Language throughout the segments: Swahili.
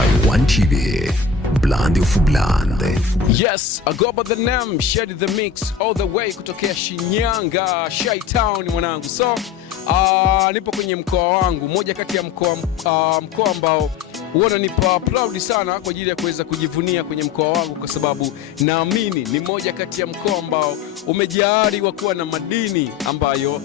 Shy One TV, Blandi of Blandi. Yes, I go by the name Shady the Mix all the way kutokea Shinyanga, Shy Town mwanangu. So, nipo kwenye mkoa wangu, moja kati ya mkoa ambao huona nipa proud sana kwa ajili ya kuweza kujivunia kwenye mkoa wangu, kwa sababu naamini ni moja kati ya mkoa ambao umejaliwa kuwa na madini ambayo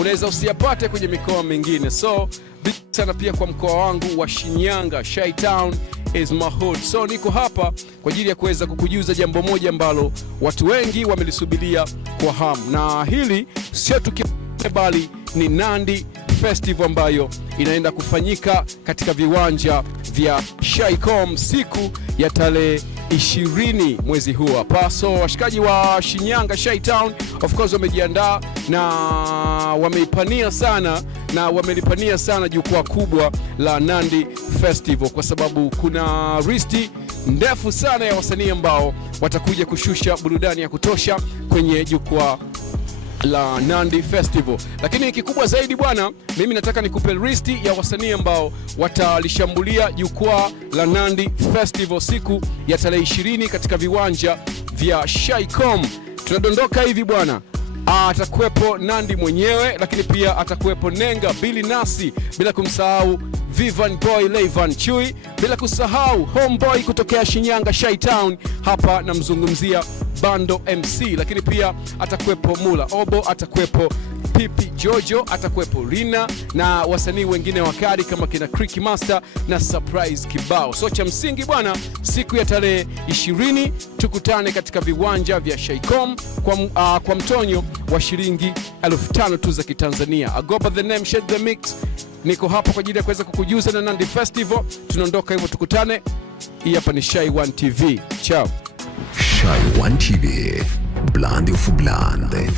unaweza usiyapate kwenye mikoa mingine. So big sana pia kwa mkoa wangu wa Shinyanga, Shy Town is my hood. So niko hapa kwa ajili ya kuweza kukujuza jambo moja ambalo watu wengi wamelisubiria kwa hamu, na hili sio tukio bali ni Nandi Festival ambayo inaenda kufanyika katika viwanja vya Shycom siku ya tarehe 20 mwezi huu hapa. So washikaji wa Shinyanga Shy Town of course wamejiandaa na wameipania sana na wamelipania sana jukwaa kubwa la Nandi Festival, kwa sababu kuna listi ndefu sana ya wasanii ambao watakuja kushusha burudani ya kutosha kwenye jukwaa la Nandi Festival. Lakini kikubwa zaidi bwana, mimi nataka nikupe listi ya wasanii ambao watalishambulia jukwaa la Nandi Festival siku ya tarehe 20 katika viwanja vya Shycom. Tunadondoka hivi bwana. Atakuwepo Nandi mwenyewe, lakini pia atakuwepo Nenga, Billy Nasi, bila kumsahau Vivan Boy, Levan Chui, bila kusahau Homeboy kutokea Shinyanga Shy Town, hapa namzungumzia Bando MC, lakini pia atakuwepo Mula Obo, atakuwepo Pipi Jojo, atakuwepo Rina na wasanii wengine wakali kama kina Creek Master na surprise kibao. So cha msingi bwana, siku ya tarehe 20 tukutane katika viwanja vya Shycom kwa mtonyo wa shilingi 5,000 tu za Kitanzania. I go by the name Shady the Mix. Niko hapa kwa ajili ya kuweza kukujuza na Nandi Festival. Tunaondoka hivyo, tukutane. Hii hapa ni Shy One TV. Ciao. Shy One TV, Blandi of Blandi.